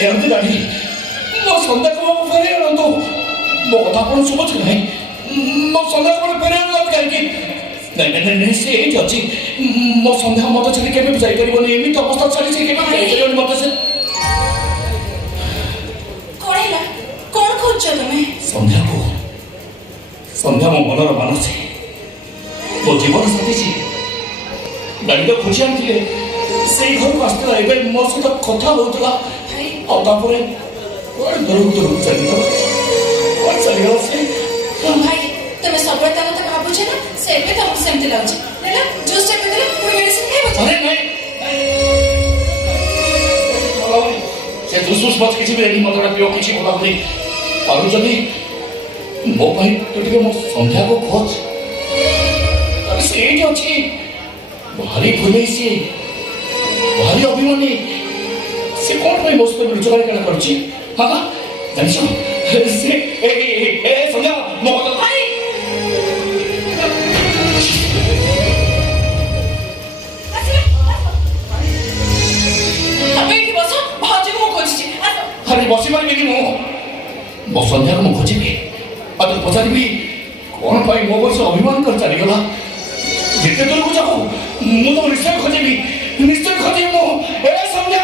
ଫେରିଆଣନ୍ତି ନାହିଁ। ମୋ ସନ୍ଧ୍ୟାକୁ ମୁଁ ଫେରିଆଣନ୍ତୁ। ମୋ କଥା ଆପଣ ଶୁଭୁଛି ନାହିଁ? ମୋ ସନ୍ଧ୍ୟାକୁ ଆପଣ ଫେରିଆଣନ୍ତି କାହିଁକି? ନାଇଁ ନାଇଁ ନାଇଁ, ସେ ଏଇଠି ଅଛି। ମୋ ସନ୍ଧ୍ୟା ମତେ ଛାଡ଼ି କେବେ ବି ଯାଇପାରିବନି। ଏମିତି ଅବସ୍ଥା ଛାଡ଼ି ସେ କେବେ ବି ଯାଇପାରିବନି ମତେ। ସେ କଣ ହେଲା? କଣ ଖୋଜୁଛ ତମେ? ସନ୍ଧ୍ୟାକୁ, ସନ୍ଧ୍ୟା ମୋ ମନର ମାନସୀ, ମୋ ଜୀବନ ସାଥୀ ସିଏ। ଗାଡ଼ିରେ ଖୋଜି ଆଣିଥିଲେ, ସେଇ ଘରକୁ ଆସିଥିଲା। ଏବେ ମୋ ସହିତ କଥା ହଉଥିଲା। ଆଉ ତାପରେ କୁଆଡ଼େ ଦୂରକୁ ଦୂରକୁ ଚାଲିଗଲା। କୁଆଡ଼େ ଚାଲିଗଲା ସେ? ଭାଇ ତମେ ସବୁବେଳେ ତା କଥା ଭାବୁଛ ନା? ସେ ଏବେ ତମକୁ ସେମିତି ଲାଗୁଛି। ହେଲା ଜୁସ୍ ଟା ପିଇଦେଲେ ପୁଣି ମେଡିସିନ ଖାଇବ। ଆରେ ନାଇଁ, ସେ ଜୁସ୍ ମତେ କିଛି ବି ଦେଇନି। ମତେ ପିଅ କିଛି ଭଲ ଲାଗୁନି। ପାରୁଛନ୍ତି ମୋ ପାଇଁ ତୁ ଟିକେ ମୋ ସନ୍ଧ୍ୟାକୁ ଖୋଜ। ଆରେ ସେ ଏଇଠି ଅଛି। ଭାରି ଭୁଲେଇ ସିଏ, ଭାରି ଅଭିମାନୀ। ସେ କଣ ପାଇଁ ମୋ ସହିତ ମିଳିଚଗାଳି କାଣା କରୁଛି? ହଁ ଜାଣିଛ ସେ ସନ୍ଧ୍ୟା ମୋ କଥା ଭାଇ ତମେ ଏଇଠି ବସ, ଭାଉଜକୁ ମୁଁ ଖୋଜୁଛି। ଆରେ ବସିପାରିବିନି ମୁଁ। ମୋ ସନ୍ଧ୍ୟାକୁ ମୁଁ ଖୋଜିବି ଆଉ ତୁ ପଚାରିବି କଣ ପାଇଁ ମୋ ବର୍ଷ ଅଭିମାନ କରି ଚାଲିଗଲା। ଯେତେ ଦୂରକୁ ଯାଉ ମୁଁ ତ ନିଶ୍ଚୟ ଖୋଜିବି, ନିଶ୍ଚୟ ଖୋଜିବି ମୁଁ। ଏ ସନ୍ଧ୍ୟା